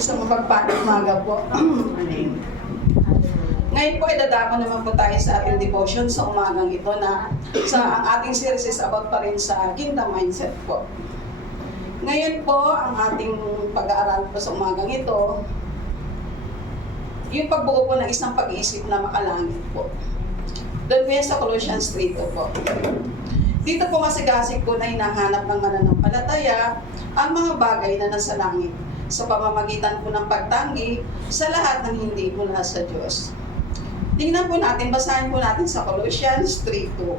Isang mapagpalang umaga po. Ngayon po, idadako naman po tayo sa ating devotion sa umagang ito na ang ating series is about pa rin sa Kingdom Mindset po. Ngayon po, ang ating pag-aaral po sa umagang ito, yung pagbuo po ng isang pag-iisip na makalangit po. Doon po yan sa Colossians 3 po. Dito po masigasig po na hinahanap ng mananampalataya ang mga bagay na nasa langit sa pamamagitan po ng pagtanggi sa lahat ng hindi mula sa Diyos. Tingnan po natin, basahin po natin sa Colossians 3:2.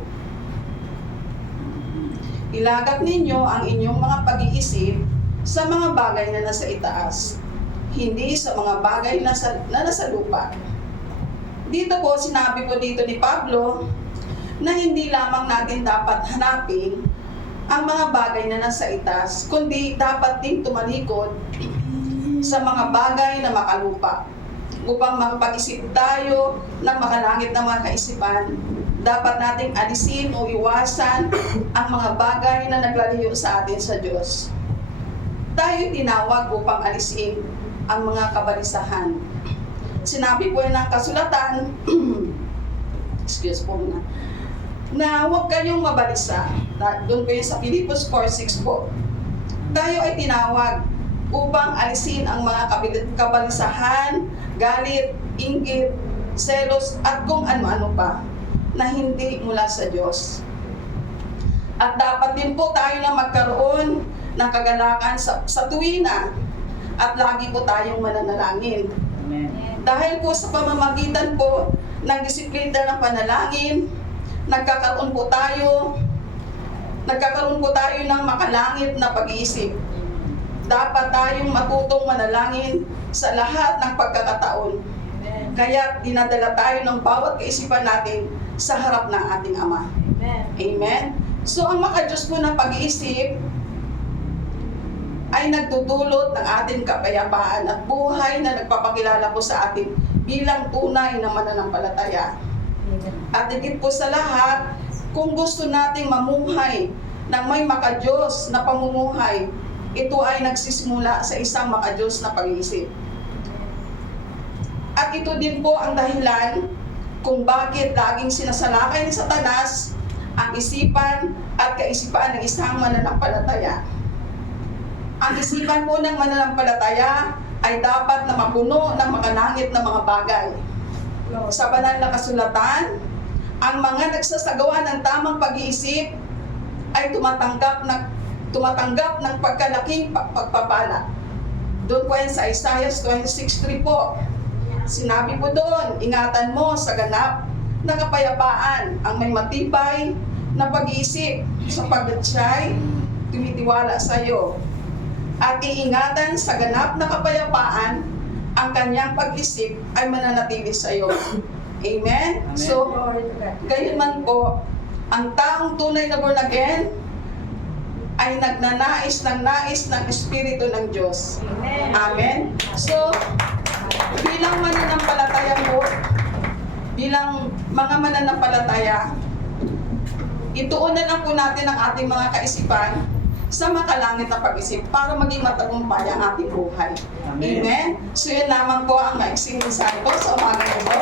Ilagak ninyo ang inyong mga pag-iisip sa mga bagay na nasa itaas, hindi sa mga bagay na nasa lupa. Dito po, sinabi po dito ni Pablo na hindi lamang natin dapat hanapin ang mga bagay na nasa itaas, kundi dapat din tumalikod sa mga bagay na makalupa. Upang makapag-isip tayo ng makalangit na mga kaisipan, dapat nating alisin o iwasan ang mga bagay na naglalayo sa atin sa Diyos. Tayo tinawag upang alisin ang mga kabalisahan. Sinabi po ng kasulatan, excuse po muna, na huwag kayong mabalisa. Doon po yun sa Filipos 4:6 po. Tayo ay tinawag upang alisin ang mga kabalisahan, galit, inggit, selos, at kung ano-ano pa na hindi mula sa Diyos. At dapat din po tayo na magkaroon ng kagalakan sa tuwina at lagi po tayong mananalangin. Amen. Dahil po sa pamamagitan po ng disiplina ng panalangin, nagkakaroon po tayo ng makalangit na pag-iisip. Dapat tayong matutong manalangin sa lahat ng pagkakataon. Kaya dinadala tayo ng bawat kaisipan natin sa harap ng ating Ama. Amen. Amen? So ang maka-Diyos po ng pag-iisip ay nagdudulot ng ating kapayapaan at buhay na nagpapakilala po sa atin bilang tunay na mananampalataya. At higit po sa lahat, kung gusto nating mamuhay ng may maka-Diyos na pamumuhay, ito ay nagsisimula sa isang maka-Diyos na pag-iisip. At ito din po ang dahilan kung bakit laging sinasalakay ni Satanas ang isipan at kaisipan ng isang mananampalataya. Ang isipan po ng mananampalataya ay dapat na mapuno ng makalangit na mga bagay. Sa banal na kasulatan, ang mga nagsasagawa ng tamang pag-iisip ay tumatanggap ng pagkalaking pagpapala. Doon po yan sa Isaiah 26:3 po. Sinabi po doon, ingatan mo sa ganap na kapayapaan ang may matibay na pag-iisip sapagkat siya'y tumitiwala sa iyo. At iingatan sa ganap na kapayapaan ang kanyang pag-isip ay mananatili sa iyo. Amen? Amen. So, gayon man po, ang taong tunay na born again ay nagnanais ng Espiritu ng Diyos. Amen. Amen? So, bilang mananampalataya po, bilang mga mananampalataya, ituon na lang po natin ang ating mga kaisipan sa makalangit na pag-isip para maging matagumpay ang ating buhay. Amen. Amen? So yun lamang po ang maiksing mensahe ko sa umaga ito.